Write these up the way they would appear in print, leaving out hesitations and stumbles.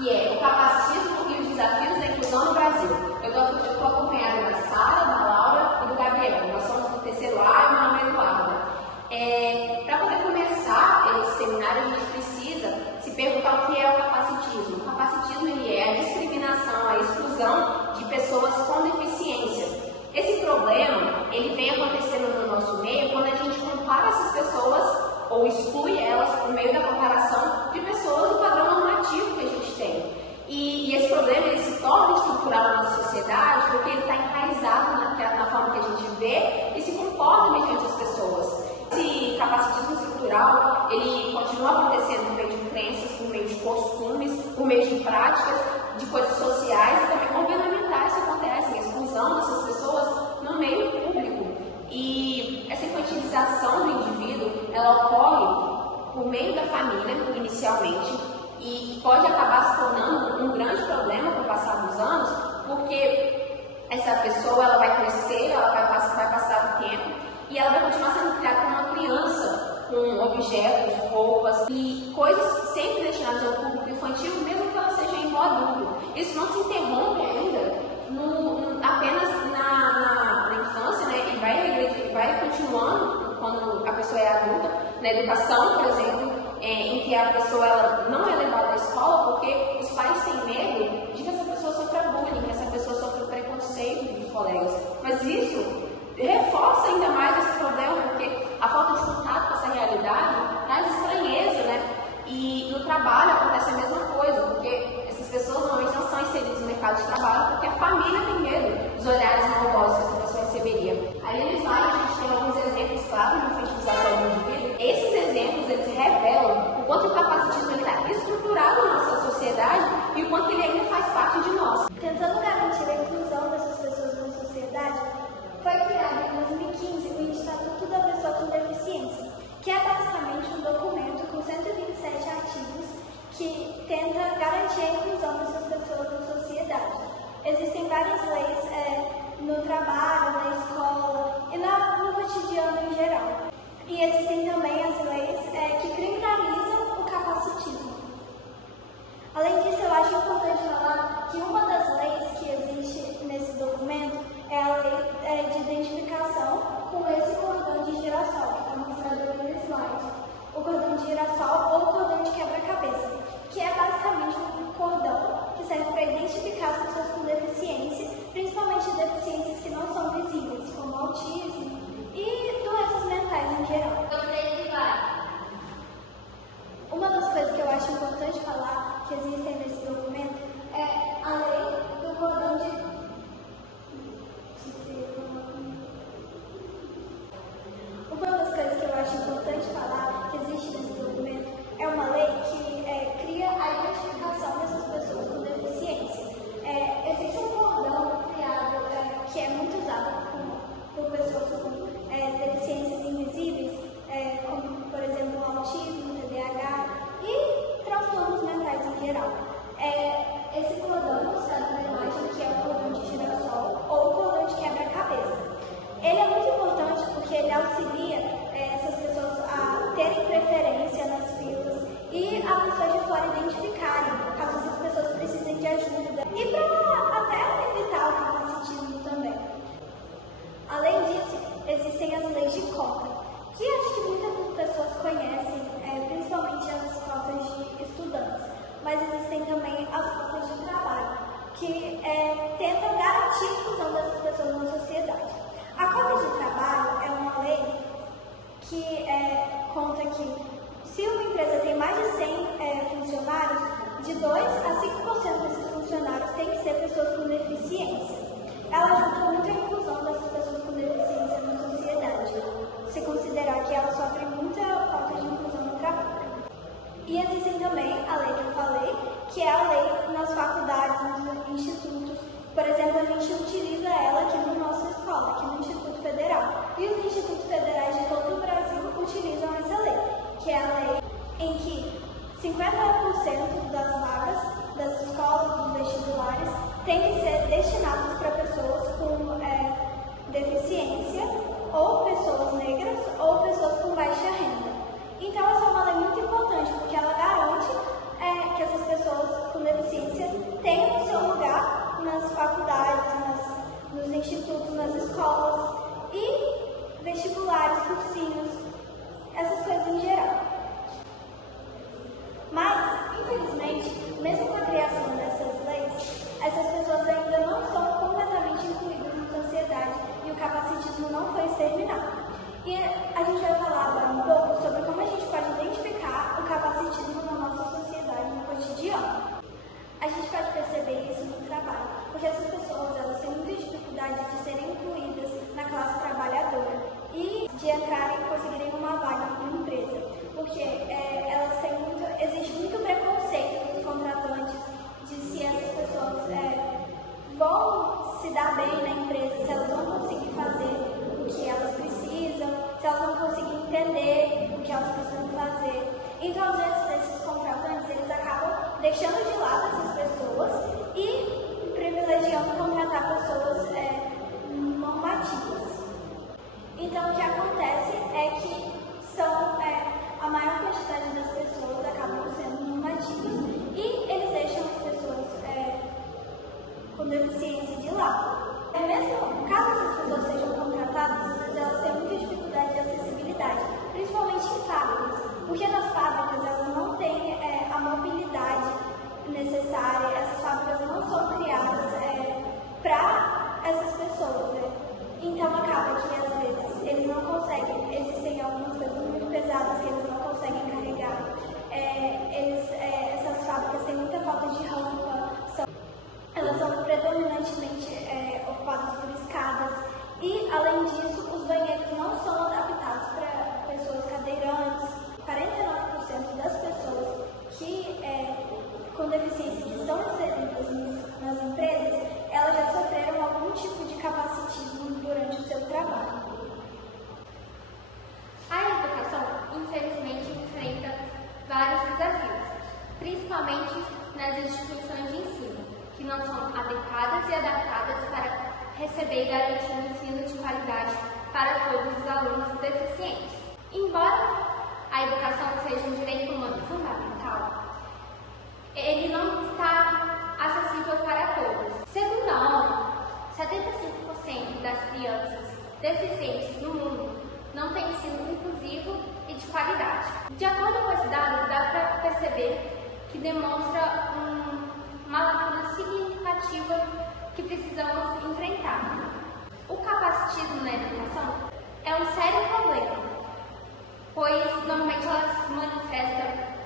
que é o capacitismo e os desafios da inclusão no Brasil. Eu estou acompanhada da Sara, da Laura e do Gabriel. Nós somos do terceiro A e meu nome é Eduarda. Para poder começar esse seminário, a gente precisa se perguntar o que é o capacitismo. O capacitismo ele é a discriminação, a exclusão de pessoas com deficiência. Esse problema ele vem acontecendo no nosso meio quando a gente compara essas pessoas ou exclui elas por meio da comparação de pessoas do padrão normativo que a gente tem. E esse problema ele se torna estrutural na nossa sociedade porque ele está enraizado na forma que a gente vê e se comporta mediante as pessoas. Esse capacitismo estrutural ele continua acontecendo por meio de crenças, por meio de costumes, por meio de práticas, de coisas sociais e também governamentais que acontecem, a exclusão dessas pessoas no meio público. E essa infantilização do indivíduo, ela ocorre por meio da família, inicialmente, e pode acabar se tornando um grande problema com o passar dos anos, porque essa pessoa ela vai crescer, ela vai passar o tempo, e ela vai continuar sendo criada como uma criança, com objetos, roupas e coisas sempre destinadas ao público infantil, mesmo que ela seja em adulto. Isso não se interrompe ainda apenas na infância, né? E vai continuando quando a pessoa é adulta, na educação, por exemplo, em que a pessoa ela não é levada à escola porque os pais têm medo de que essa pessoa sofra bullying, que essa pessoa sofra preconceito dos colegas. Mas isso reforça ainda mais esse problema, porque a falta de contato com essa realidade traz estranheza, né? E no trabalho acontece a mesma coisa, porque essas pessoas normalmente não são inseridas no mercado de trabalho porque a família tem medo dos olhares maldosos que essa pessoa receberia. Ali no slide a gente tem alguns exemplos claros de infantilização do indivíduo. Esses exemplos eles revelam o quanto o capacitismo está estruturado na nossa sociedade e o quanto ele ainda faz parte de nós. Tentando garantir a inclusão dessas pessoas na sociedade, foi criado em 2015 o Estatuto da Pessoa com Deficiência, que é basicamente um documento com 127 artigos que tenta garantir a inclusão dessas pessoas na sociedade. Existem várias leis no trabalho, na escola e no cotidiano em geral. E existem também as leis que criminalizam o capacitismo. Além disso, eu acho importante falar que uma das leis que existe nesse documento é a lei de identificação com esse cordão de girassol, que está mostrado aqui no slide. O cordão de girassol ou o cordão de quebra-cabeça, que é basicamente um cordão que serve para identificar as pessoas com deficiência, principalmente deficiências que não são visíveis, como autismo e doenças mentais em geral. Uma das coisas que eu acho importante falar que existem nesse documento é a lei do cordão de... Uma das coisas que eu acho importante falar que existe nesse documento é uma lei que cria a identificação dessas pessoas com deficiência. Existe um cordão criado que é muito usado por pessoas com deficiências invisíveis, como, por exemplo, autismo, TDAH e transtornos mentais em geral. Esse cordão mostrado na imagem, que é o cordão de girassol ou o cordão de quebra-cabeça. Ele é muito importante porque ele auxilia essas pessoas a terem preferência nas filas e a pessoas de fora identificarem, caso essas pessoas precisem de ajuda. E para até evitar o capacitismo também. Além disso, existem as leis de cota, que acho que muitas pessoas conhecem, principalmente as cotas de estudantes. Mas existem também as cotas de trabalho, que tentam garantir a inclusão dessas pessoas na sociedade. A cota de trabalho é uma lei que conta que se uma empresa tem mais de 100 funcionários, de 2 a 5% desses funcionários têm que ser pessoas com deficiência. Ela ajuda muito a inclusão dessas pessoas com deficiência na sociedade, se considerar que elas sofrem muita falta de inclusão no trabalho. E existem também a lei que eu falei, que é a lei nas faculdades, nos institutos. Por exemplo, a gente utiliza ela aqui na nossa escola, aqui no Instituto Federal. E os institutos federais de todo o Brasil utilizam essa lei, que é a lei em que 50% das vagas das escolas, dos vestibulares, têm que ser destinadas para pessoas com deficiência, ou pessoas negras, ou pessoas com baixa renda. Então, essa é uma lei muito importante, porque ela garante que essas pessoas com deficiência necessária, essas fábricas não são criadas para essas pessoas, né? Então acaba que às vezes eles não conseguem, existem algumas coisas muito pesadas que eles não conseguem carregar. Essas fábricas têm muita falta de rampa, elas são predominantemente ocupadas por escadas e, além disso, os banheiros não são adaptados para pessoas cadeirantes. 49% das pessoas com deficiência que estão inseridas nas empresas, elas já sofreram algum tipo de capacitismo durante o seu trabalho. A educação, infelizmente, enfrenta vários desafios, principalmente nas instituições de ensino, que não são adequadas e adaptadas para receber e garantir um ensino de qualidade para todos os alunos deficientes. Embora a educação seja um direito humano fundamental, ele não está acessível para todos. Segundo a ONU, 75% das crianças deficientes no mundo não têm ensino inclusivo e de qualidade. De acordo com esse dado, dá para perceber que demonstra uma lacuna significativa que precisamos enfrentar. O capacitismo na educação é um sério problema, pois normalmente ela se manifesta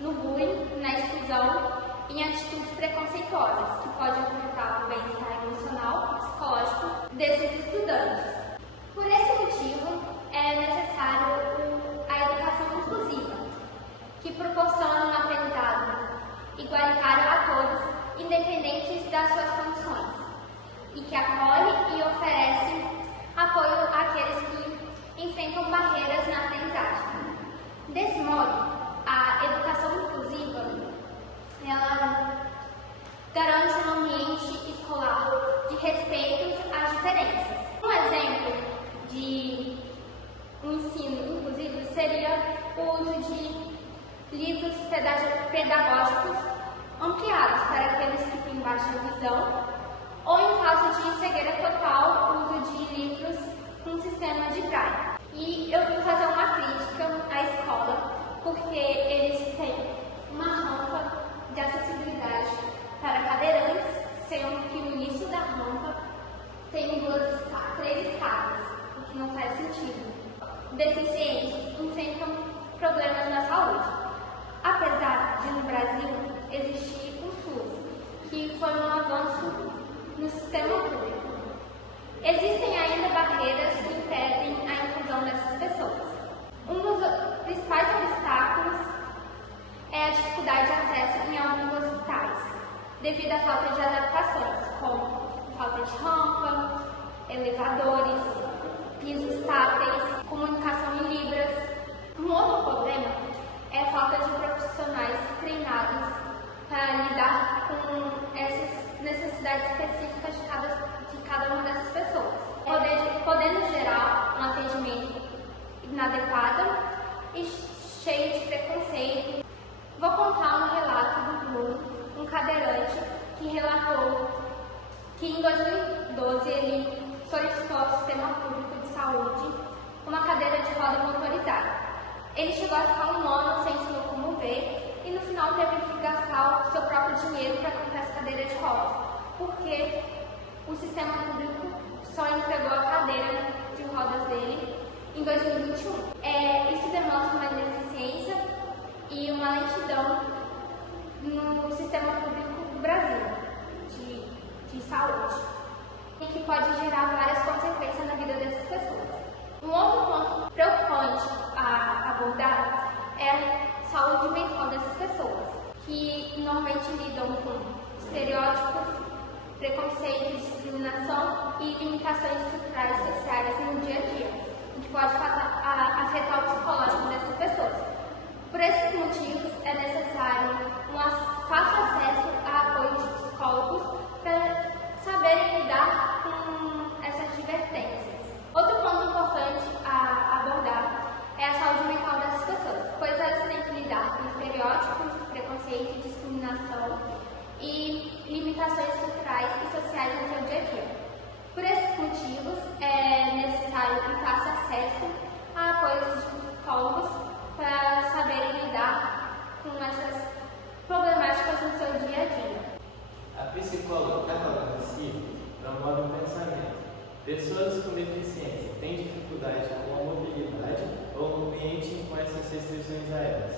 no bullying, na exclusão e em atitudes preconceituosas, que podem afetar o bem-estar emocional e psicológico desses estudantes. Por esse motivo, é necessário a educação inclusiva, que proporciona um aprendizado igualitário a todos, independentes das suas condições, e que acolhe e oferece apoio àqueles que enfrentam barreiras na aprendizagem. Desse modo, a educação inclusiva ela garante um ambiente escolar de respeito às diferenças. Um exemplo de um ensino inclusivo seria o uso de livros pedagógicos ampliados para aqueles que têm baixa visão, ou em caso de cegueira total, o uso de livros com sistema de braille. E eu vou fazer uma crítica à escola, porque eles têm uma rampa de acessibilidade para cadeirantes, sendo que no início da rampa tem 3 escadas, o que não faz sentido. Deficientes enfrentam problemas na saúde. Apesar de no Brasil existir o SUS, que foi um avanço no sistema público, existem ainda barreiras que impedem a inclusão dessas pessoas. Um dos principais obstáculos é a dificuldade de acesso em alguns hospitais, devido à falta de adaptações, como falta de rampa, elevadores, pisos táteis, comunicação em libras. Um outro problema é a falta de profissionais treinados para lidar com essas necessidades específicas de cada uma dessas pessoas, podendo gerar um atendimento inadequado e cheio de preconceito. Vou contar um relato do Bruno, um cadeirante, que relatou que em 2012 ele solicitou ao Sistema Público de Saúde uma cadeira de roda motorizada. Ele chegou a ficar um ano sem se locomover e no final teve que gastar o seu próprio dinheiro para comprar essa cadeira de roda, porque o Sistema Público só entregou a cadeira de rodas dele em 2021. Isso demonstra uma deficiência e uma lentidão no sistema público do Brasil de saúde, e que pode gerar várias consequências na vida dessas pessoas. Um outro ponto preocupante a abordar é a saúde mental dessas pessoas, que normalmente lidam com estereótipos, preconceito, discriminação e limitações estruturais sociais no dia a dia, que pode afetar o psicológico dessas pessoas. Por esses motivos, é necessário um fácil acesso a apoio de psicólogos para saberem lidar com essas advertências. Outro ponto importante a abordar é a saúde mental dessas pessoas, pois elas têm que lidar com estereótipos, preconceito, discriminação e limitações estruturais e sociais no seu dia a dia. Por esses motivos, é necessário um fácil acesso a apoios de psicólogos para saberem lidar psicóloga Carol Garcia promove o pensamento. Pessoas com deficiência têm dificuldade com a mobilidade ou o ambiente impõe essas restrições a elas.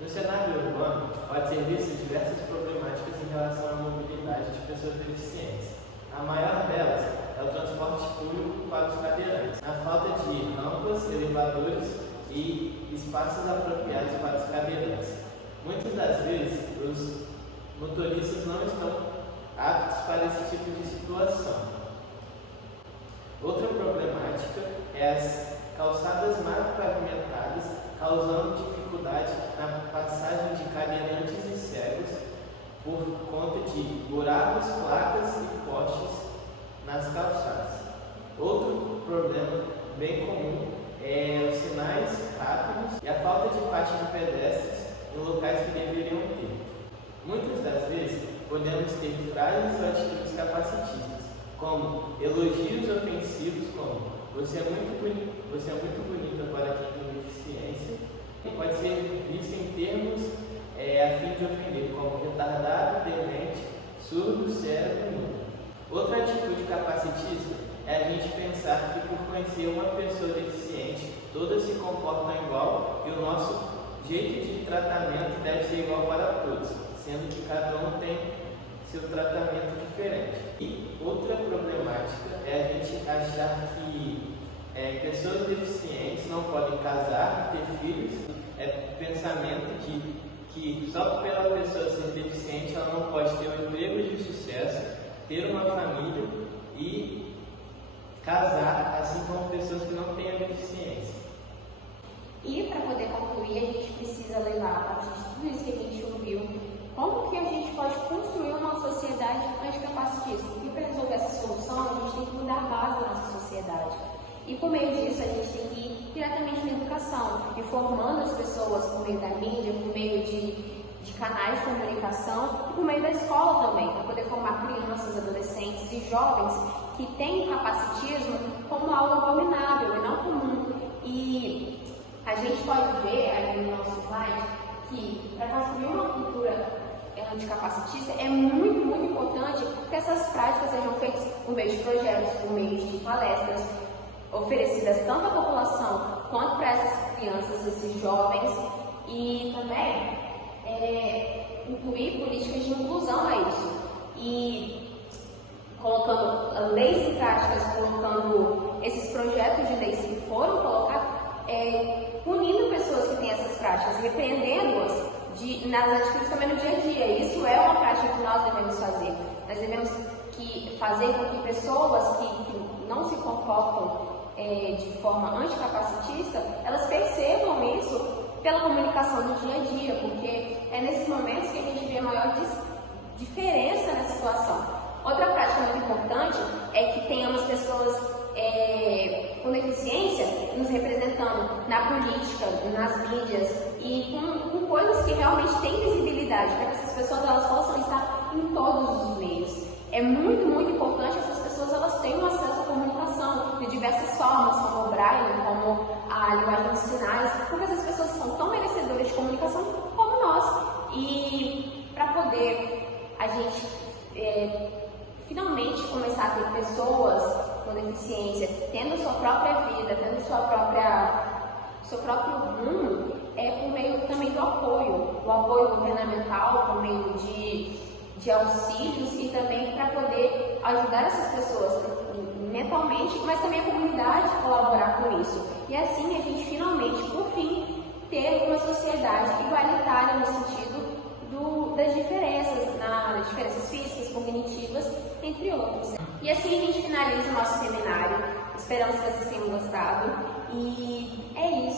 No cenário urbano, pode ser visto diversas problemáticas em relação à mobilidade de pessoas deficientes. A maior delas é o transporte público para os cadeirantes, a falta de rampas, elevadores e espaços apropriados para os cadeirantes. Muitas das vezes, os motoristas não estão aptos para esse tipo de situação. Outra problemática é as calçadas mal pavimentadas, causando dificuldade na passagem de cadeirantes e cegos por conta de buracos, placas e postes nas calçadas. Outro problema bem comum é os sinais rápidos e a falta de faixa de pedestres em locais que deveriam ter. Muitas das vezes podemos ter frases ou atitudes capacitistas, como elogios ofensivos como você é muito bonita para quem tem deficiência, e pode ser visto em termos a fim de ofender, como retardado, demente, surdo, cérebro e mudo. Outra atitude capacitista é a gente pensar que por conhecer uma pessoa deficiente, todas se comportam igual e o nosso jeito de tratamento deve ser igual para todos, sendo que cada um tem seu tratamento diferente. E outra problemática é a gente achar que pessoas deficientes não podem casar, ter filhos. É pensamento de que só pela pessoa ser deficiente ela não pode ter um emprego de sucesso, ter uma família e casar, assim como pessoas que não têm a deficiência. E para poder concluir, a gente precisa levar a partir de tudo isso que a gente ouviu, como que a gente pode construir uma sociedade anticapacitista. E para resolver essa solução, a gente tem que mudar a base da nossa sociedade. E por meio disso, a gente tem que ir diretamente na educação, informando as pessoas por meio da mídia, por meio de canais de comunicação e por meio da escola também, para poder formar crianças, adolescentes e jovens que têm o capacitismo como algo abominável e não comum. E a gente pode ver aí no nosso slide que para construir uma cultura anticapacitista é muito, muito importante que essas práticas sejam feitas por meio de projetos, por meio de palestras, oferecidas tanto à população quanto para essas crianças, esses jovens, e também incluir políticas de inclusão a isso, e colocando leis e práticas, colocando esses projetos de leis que foram colocados, punindo pessoas que têm essas práticas, repreendendo-as nas atitudes também no dia a dia. Isso é uma prática que nós devemos fazer. Nós devemos fazer com que pessoas que não se comportam de forma anticapacitista, elas percebam isso pela comunicação do dia a dia, porque é nesses momentos que a gente vê a maior diferença nessa situação. Outra prática muito importante é que tenhamos pessoas com deficiência nos representando na política, nas mídias e com coisas que realmente têm visibilidade, para que essas pessoas elas possam estar em todos os meios. É muito, muito importante que essas pessoas elas tenham acesso à comunicação de diversas formas, como o braille, como a linguagem de sinais, porque essas pessoas são tão merecedoras de comunicação como nós. E para poder a gente finalmente começar a ter pessoas com deficiência tendo sua própria vida, tendo seu próprio rumo, por meio também do apoio governamental, por meio de auxílios e também para poder ajudar essas pessoas mentalmente, mas também a comunidade colaborar com isso. E assim a gente finalmente, por fim, ter uma sociedade igualitária no sentido das diferenças físicas, cognitivas, entre outros. E assim a gente finaliza o nosso seminário. Esperamos que vocês tenham gostado. E é isso.